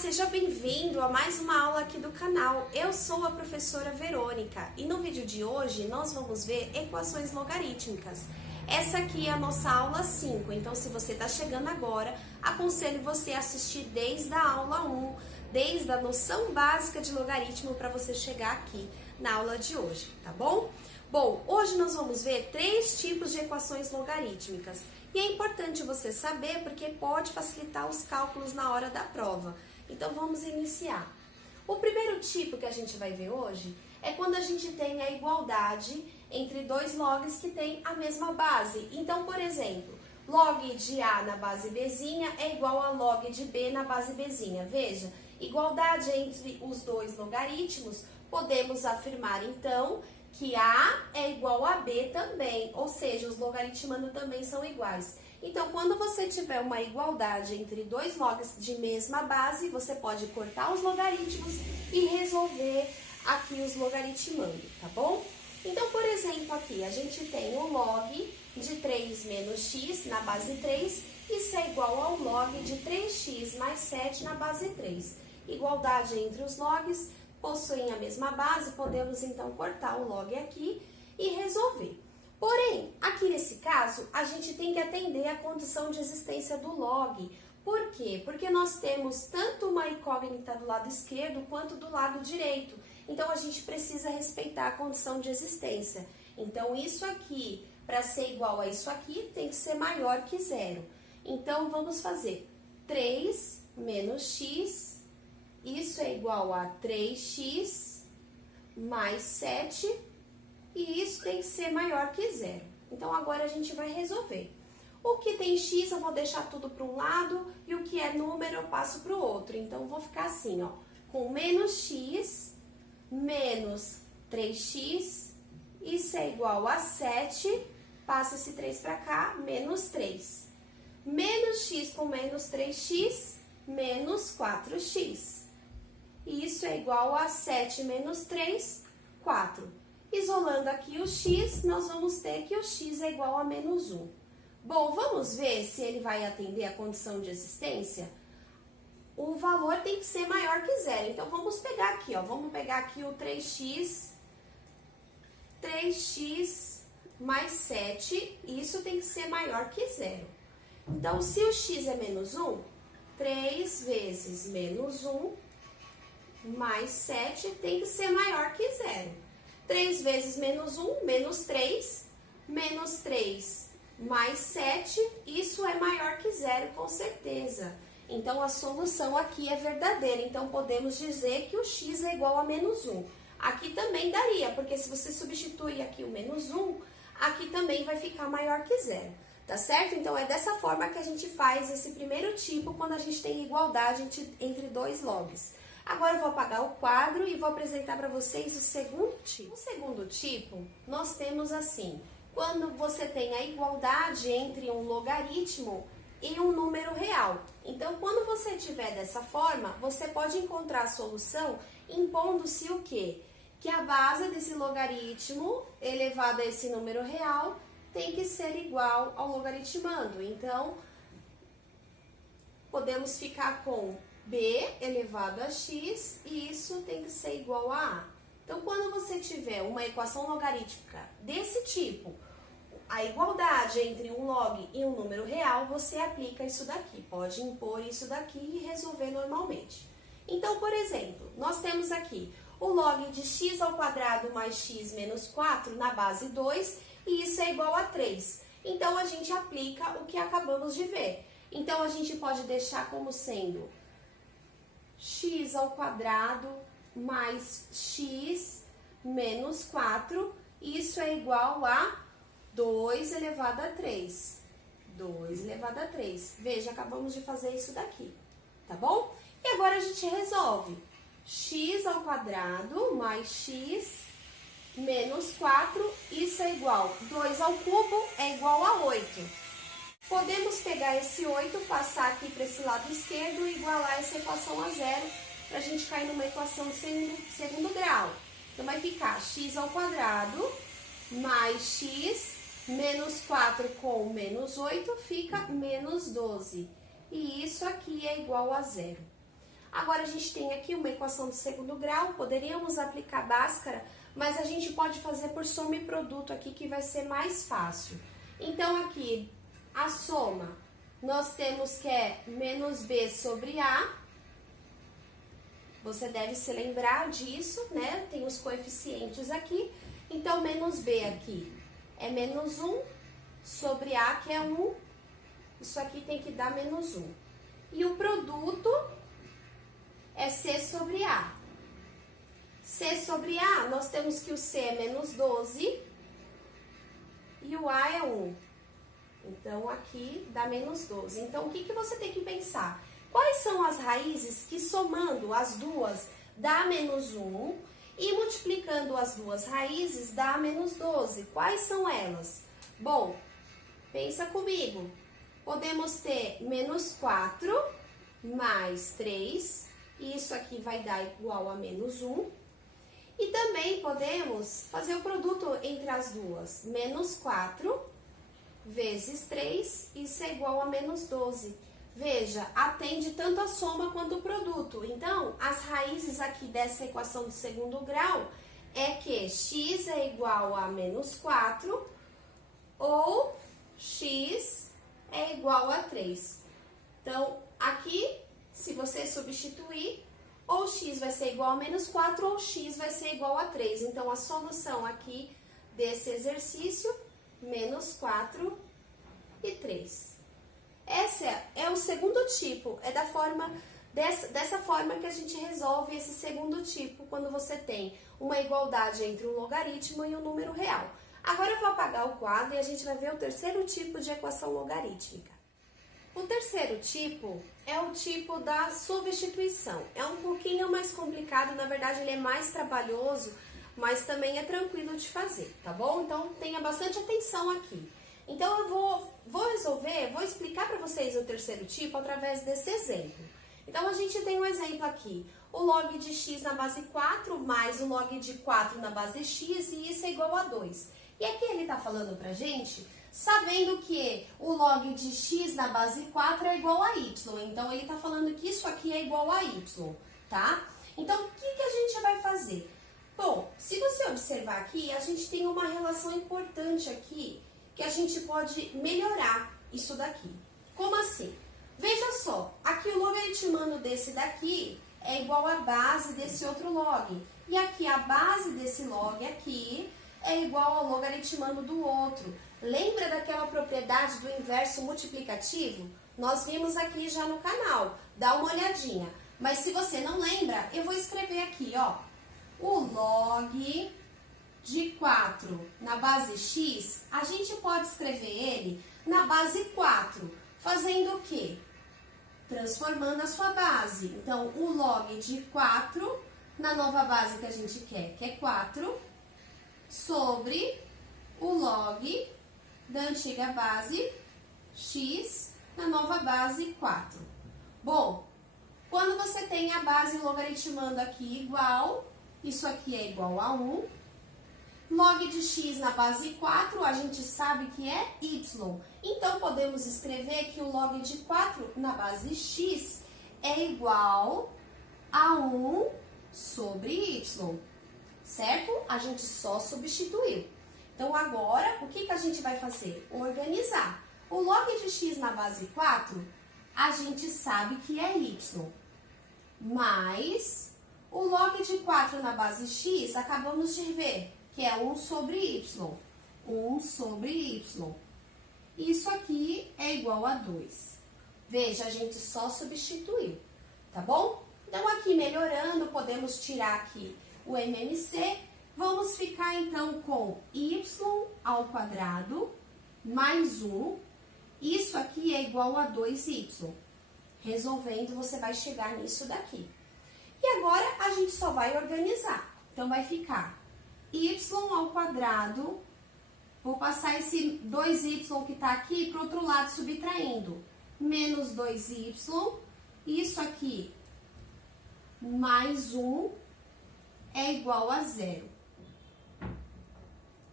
Seja bem-vindo a mais uma aula aqui do canal. Eu sou a professora Verônica e no vídeo de hoje nós vamos ver equações logarítmicas. Essa aqui é a nossa aula 5, então se você está chegando agora, aconselho você a assistir desde a aula 1, desde a noção básica de logaritmo para você chegar aqui na aula de hoje, tá bom? Bom, hoje nós vamos ver 3 tipos de equações logarítmicas. E é importante você saber porque pode facilitar os cálculos na hora da prova. Então vamos iniciar. O primeiro tipo que a gente vai ver hoje é quando a gente tem a igualdade entre dois logs que têm a mesma base. Então, por exemplo, log de A na base Bzinha é igual a log de B na base Bzinha. Veja, igualdade entre os dois logaritmos, podemos afirmar então que A é igual a B também, ou seja, os logaritmando também são iguais. Então, quando você tiver uma igualdade entre dois logs de mesma base, você pode cortar os logaritmos e resolver aqui os logaritmando, tá bom? Então, por exemplo, aqui a gente tem o log de 3 menos x na base 3, isso é igual ao log de 3x mais 7 na base 3. Igualdade entre os logs, possuem a mesma base, podemos então cortar o log aqui e resolver. Porém, aqui nesse caso, a gente tem que atender à condição de existência do log. Por quê? Porque nós temos tanto uma incógnita do lado esquerdo quanto do lado direito. Então, a gente precisa respeitar a condição de existência. Então, isso aqui, para ser igual a isso aqui, tem que ser maior que zero. Então, vamos fazer 3 menos x. Isso é igual a 3x mais 7, e isso tem que ser maior que zero. Então, agora a gente vai resolver. O que tem x eu vou deixar tudo para um lado, e o que é número eu passo para o outro. Então, vou ficar assim, ó, com menos x, menos 3x, isso é igual a 7, passa esse 3 para cá, menos 3. Menos x com menos 3x, menos 4x. E isso é igual a 7 menos 3, 4. Isolando aqui o x, nós vamos ter que o x é igual a menos 1. Bom, vamos ver se ele vai atender a condição de existência? O valor tem que ser maior que zero. Então, vamos pegar aqui, ó. Vamos pegar aqui o 3x mais 7. Isso tem que ser maior que zero. Então, se o x é menos 1, 3 vezes menos 1 mais 7 tem que ser maior que zero. 3 vezes menos 1, menos 3. Menos 3 mais 7, isso é maior que zero, com certeza. Então, a solução aqui é verdadeira. Então, podemos dizer que o x é igual a menos 1. Aqui também daria, porque se você substituir aqui o menos 1, aqui também vai ficar maior que zero. Tá certo? Então, é dessa forma que a gente faz esse primeiro tipo, quando a gente tem igualdade entre dois logs. Agora eu vou apagar o quadro e vou apresentar para vocês o segundo tipo. O segundo tipo, nós temos assim, quando você tem a igualdade entre um logaritmo e um número real. Então, quando você tiver dessa forma, você pode encontrar a solução impondo-se o quê? Que a base desse logaritmo elevado a esse número real tem que ser igual ao logaritmando. Então, podemos ficar com b elevado a x, e isso tem que ser igual a a. Então, quando você tiver uma equação logarítmica desse tipo, a igualdade entre um log e um número real, você aplica isso daqui. Pode impor isso daqui e resolver normalmente. Então, por exemplo, nós temos aqui o log de x ao quadrado mais x menos 4 na base 2, e isso é igual a 3. Então, a gente aplica o que acabamos de ver. Então, a gente pode deixar como sendo x ao quadrado mais x menos 4, isso é igual a 2 elevado a 3. 2 elevado a 3. Veja, acabamos de fazer isso daqui, tá bom? E agora a gente resolve. X ao quadrado mais x menos 4, isso é igual. 2 ao cubo é igual a 8. Podemos pegar esse 8, passar aqui para esse lado esquerdo e igualar essa equação a zero, para a gente cair numa equação de segundo grau. Então, vai ficar x ao quadrado mais x menos 4 com menos 8 fica menos 12. E isso aqui é igual a zero. Agora, a gente tem aqui uma equação de segundo grau, poderíamos aplicar Bhaskara, mas a gente pode fazer por soma e produto aqui, que vai ser mais fácil. Então, aqui, a soma, nós temos que é menos B sobre A. Você deve se lembrar disso, né? Tem os coeficientes aqui. Então, menos B aqui é menos 1 sobre A, que é 1. Isso aqui tem que dar menos 1. E o produto é C sobre A. C sobre A, nós temos que o C é menos 12 e o A é 1. Então, aqui dá menos 12. Então, o que você tem que pensar? Quais são as raízes que, somando as duas, dá menos 1 e multiplicando as duas raízes dá menos 12? Quais são elas? Bom, pensa comigo. Podemos ter menos 4 mais 3, e isso aqui vai dar igual a menos 1. E também podemos fazer o produto entre as duas. Menos 4 vezes 3, isso é igual a menos 12. Veja, atende tanto a soma quanto o produto. Então, as raízes aqui dessa equação de segundo grau é que x é igual a menos 4 ou x é igual a 3. Então, aqui, se você substituir, ou x vai ser igual a menos 4 ou x vai ser igual a 3. Então, a solução aqui desse exercício, menos 4 e 3. Esse é o segundo tipo, é dessa forma que a gente resolve esse segundo tipo, quando você tem uma igualdade entre um logaritmo e um número real. Agora eu vou apagar o quadro e a gente vai ver o terceiro tipo de equação logarítmica. O terceiro tipo é o tipo da substituição. É um pouquinho mais complicado, na verdade ele é mais trabalhoso, mas também é tranquilo de fazer, tá bom? Então tenha bastante atenção aqui. Então eu vou explicar para vocês o terceiro tipo através desse exemplo. Então a gente tem um exemplo aqui, o log de x na base 4 mais o log de 4 na base x, e isso é igual a 2. E aqui ele está falando pra gente, sabendo que o log de x na base 4 é igual a y. Então ele está falando que isso aqui é igual a y, tá? Então o que a gente vai fazer? Bom, se você observar aqui, a gente tem uma relação importante aqui, que a gente pode melhorar isso daqui. Como assim? Veja só, aqui o logaritmando desse daqui é igual à base desse outro log. E aqui a base desse log aqui é igual ao logaritmando do outro. Lembra daquela propriedade do inverso multiplicativo? Nós vimos aqui já no canal, dá uma olhadinha. Mas se você não lembra, eu vou escrever aqui, ó. O log de 4 na base x, a gente pode escrever ele na base 4, fazendo o quê? Transformando a sua base. Então, o log de 4 na nova base que a gente quer, que é 4, sobre o log da antiga base x na nova base 4. Bom, quando você tem a base logaritmando aqui igual, isso aqui é igual a 1. Log de x na base 4, a gente sabe que é y. Então, podemos escrever que o log de 4 na base x é igual a 1 sobre y. Certo? A gente só substituiu. Então, agora, o que a gente vai fazer? Organizar. O log de x na base 4, a gente sabe que é y. Mas, o log de 4 na base x, acabamos de ver que é 1 sobre y. 1 sobre y. Isso aqui é igual a 2. Veja, a gente só substituiu, tá bom? Então, aqui melhorando, podemos tirar aqui o MMC. Vamos ficar, então, com y ao quadrado mais 1. Isso aqui é igual a 2y. Resolvendo, você vai chegar nisso daqui. E agora, a gente só vai organizar. Então, vai ficar y ao quadrado, vou passar esse 2y que está aqui para o outro lado, subtraindo, menos 2y, isso aqui, mais 1, é igual a 0,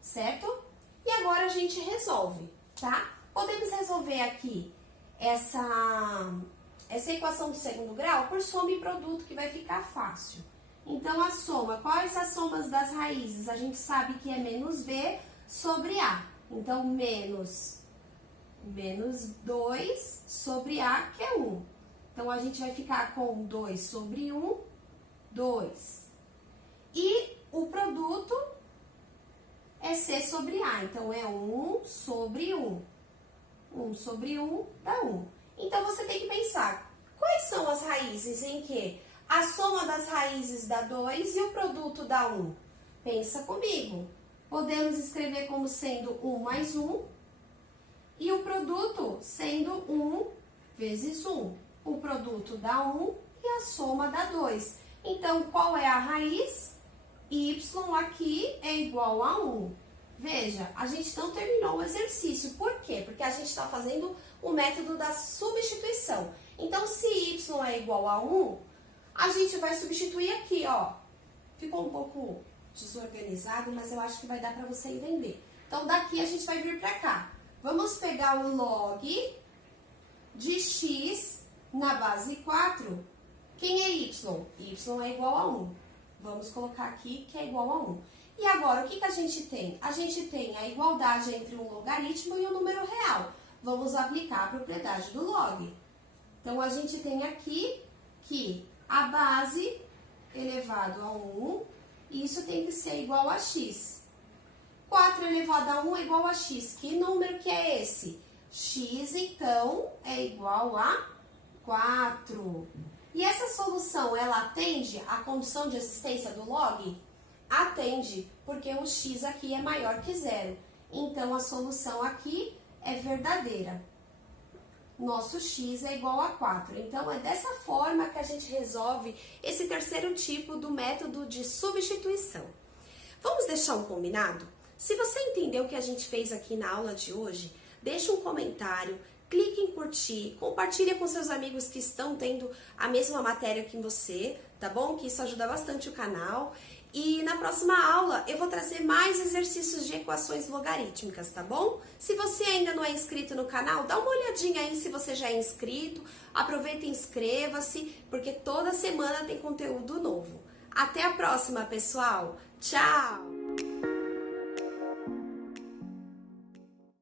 certo? E agora a gente resolve, tá? Podemos resolver aqui essa equação do segundo grau por soma e produto, que vai ficar fácil. Então, a soma, quais as somas das raízes? A gente sabe que é menos b sobre a. Então, menos 2 sobre a, que é 1. Então, a gente vai ficar com 2 sobre 1, 2. E o produto é c sobre a. Então, é 1 sobre 1. 1 sobre 1 dá 1. Então, você tem que pensar, quais são as raízes em que a soma das raízes dá 2 e o produto dá 1? Pensa comigo. Podemos escrever como sendo 1 mais 1 e o produto sendo 1 vezes 1. O produto dá 1 e a soma dá 2. Então, qual é a raiz? Y aqui é igual a 1. Veja, a gente não terminou o exercício. Por quê? Porque a gente está fazendo o método da substituição. Então, se y é igual a 1, a gente vai substituir aqui, ó. Ficou um pouco desorganizado, mas eu acho que vai dar para você entender. Então, daqui a gente vai vir para cá. Vamos pegar o log de x na base 4. Quem é y? Y é igual a 1. Vamos colocar aqui que é igual a 1. E agora, o que a gente tem? A gente tem a igualdade entre um logaritmo e um número real. Vamos aplicar a propriedade do log. Então, a gente tem aqui que a base elevado a 1, isso tem que ser igual a x. 4 elevado a 1 é igual a x. Que número que é esse? X, então, é igual a 4. E essa solução, ela atende à condição de existência do log? Atende, porque o x aqui é maior que 0. Então, a solução aqui é verdadeira. Nosso x é igual a 4. Então, é dessa forma que a gente resolve esse terceiro tipo do método de substituição. Vamos deixar um combinado? Se você entendeu o que a gente fez aqui na aula de hoje, deixa um comentário, clique em curtir, compartilha com seus amigos que estão tendo a mesma matéria que você, tá bom? Que isso ajuda bastante o canal. E na próxima aula eu vou trazer mais exercícios de equações logarítmicas, tá bom? Se você ainda não é inscrito no canal, dá uma olhadinha aí se você já é inscrito. Aproveita e inscreva-se, porque toda semana tem conteúdo novo. Até a próxima, pessoal! Tchau!